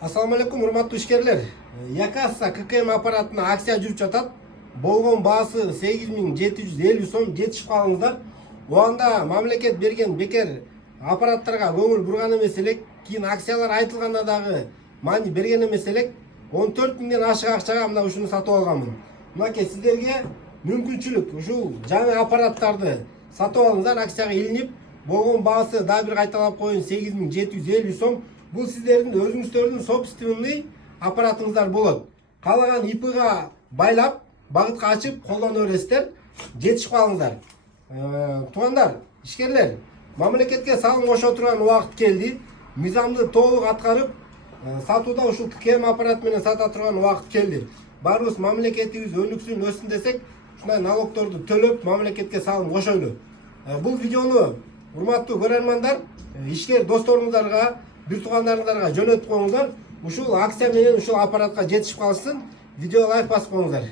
Assalamu alaikum, урматтуу ишкерлер. Якаса ККМ аппаратына акция жүрүп жатат. Болгон баасы 8750 сом жетишип калыңыздар. Оанда мамлекет берген бекер аппараттарга көңүл бурган эмес элек. Кийин акциялар айтылганда дагы мани берген эмес элек. 14 миңден ашык акчага мына ушуну сатып алганмын. Мынакей сиздерге мүмкүнчүлүк ушул жаңы аппараттарды сатып алыңыздар, акцияга илинип. Болгон баасы дагы бир кайталап коеюн, 8750 сом. Бұл сіздердің өзіңіздердің собственный аппаратыңыздар болот. Каалаган ИП-га байлап, багытка ачып колдоно бересиздер. Жетишип калыңыздар. Туугандар, ишкерлер, мамлекетке салым кошо турган убакыт келди. Мыйзамды толук аткарып, сатууда ушул ККМ аппарат менен сата турган убакыт келди. Баарыбыз мамлекетибиз өнүксүн, өссүн десек, ушундай налогторду төлөп, мамлекетке салым кошойлу. Бул видеону урматтуу көрөрмандар, ишкер досторуңуздарга, бир туугандарыңыздарга жөнөтүп коюңуздар. Ушул акция менен ушул аппаратка жетишип калсын. Видео лайк басып коюңуздар.